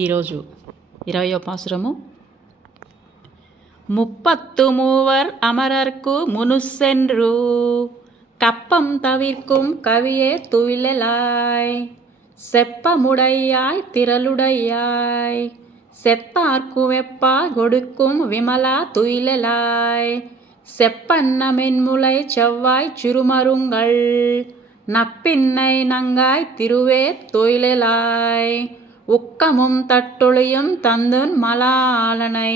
ఈరోజు 20వ పాసురము. முப்பத்து மூவர் அமரர்க்கு முனுசென்று கப்பம் தவிர்க்கும் கவியே துயிலெலாய் செப்பமுடையாய் திரளுடையாய் செத்தார்க்கு வெப்பா கொடுக்கும் விமலா துயிலெலாய் செப்பன்ன மென்முலை செவ்வாய் சுருமருங்கள் நப்பின்னை நங்காய் திருவே தொழிலெலாய் உக்கமும் தட்டொழியும் தந்துன் மலாலனை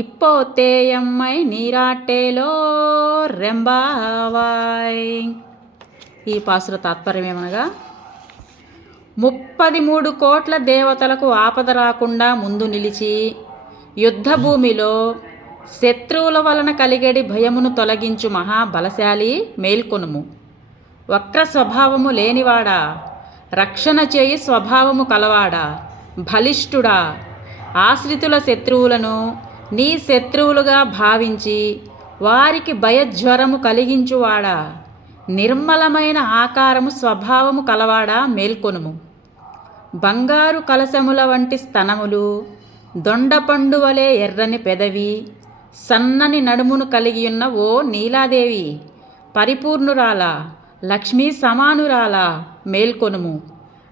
ఇప్పోతేయమ్మై నీరాటేలో రెంబావాయ్. ఈ పాసుర తాత్పర్యం ఏమనగా, 33 కోట్ల దేవతలకు ఆపద రాకుండా ముందు నిలిచి యుద్ధభూమిలో శత్రువుల వలన కలిగడి భయమును తొలగించు మహాబలశాలి మేల్కొనుము. వక్ర స్వభావము లేనివాడా, రక్షణ చేయి స్వభావము కలవాడా, బలిష్ఠుడా, ఆశ్రితుల శత్రువులను నీ శత్రువులుగా భావించి వారికి భయజ్వరము కలిగించువాడా, నిర్మలమైన ఆకారము స్వభావము కలవాడా మేల్కొనుము. బంగారు కలశముల వంటి స్తనములు, దొండపండు వలె ఎర్రని పెదవి, సన్నని నడుమును కలిగియున్న ఓ నీలాదేవి, పరిపూర్ణురాలా, లక్ష్మీ సమానురాలా మేల్కొనుము.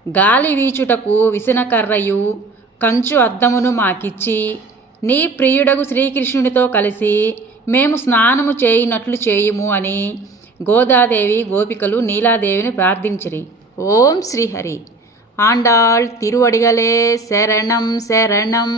గాలి వీచుటకు విసనకర్రయు కంచు అద్దమును మాకిచ్చి నీ ప్రియుడగు శ్రీకృష్ణునితో కలిసి మేము స్నానము చేయునట్లు చేయుము అని గోదాదేవి గోపికలు నీలాదేవిని ప్రార్థించిరి. ఓం శ్రీహరి. ఆండాళ్ తిరువడిగలే శరణం శరణం.